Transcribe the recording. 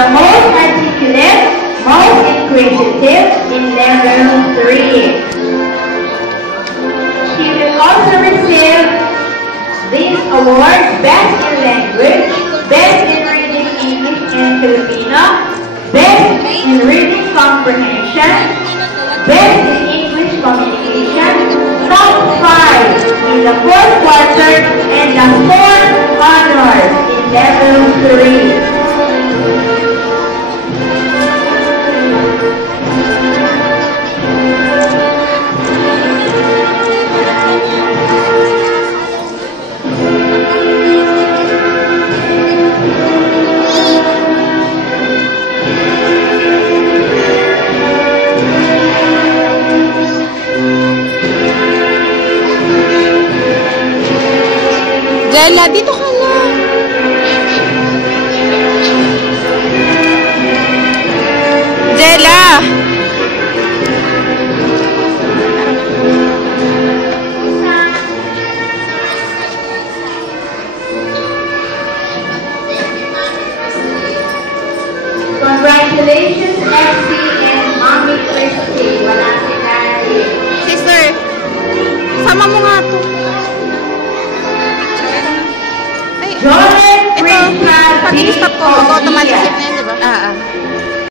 the most articulate, most inquisitive in level 3. She will also receive these awards: Best in Language, Best in Reading English and Filipino, Best in Reading Comprehension, Best in English Communication, Top 5 in the 4th quarter, and the 4th honors in level 3. Jella, dito ka lang. Jella! Congratulations,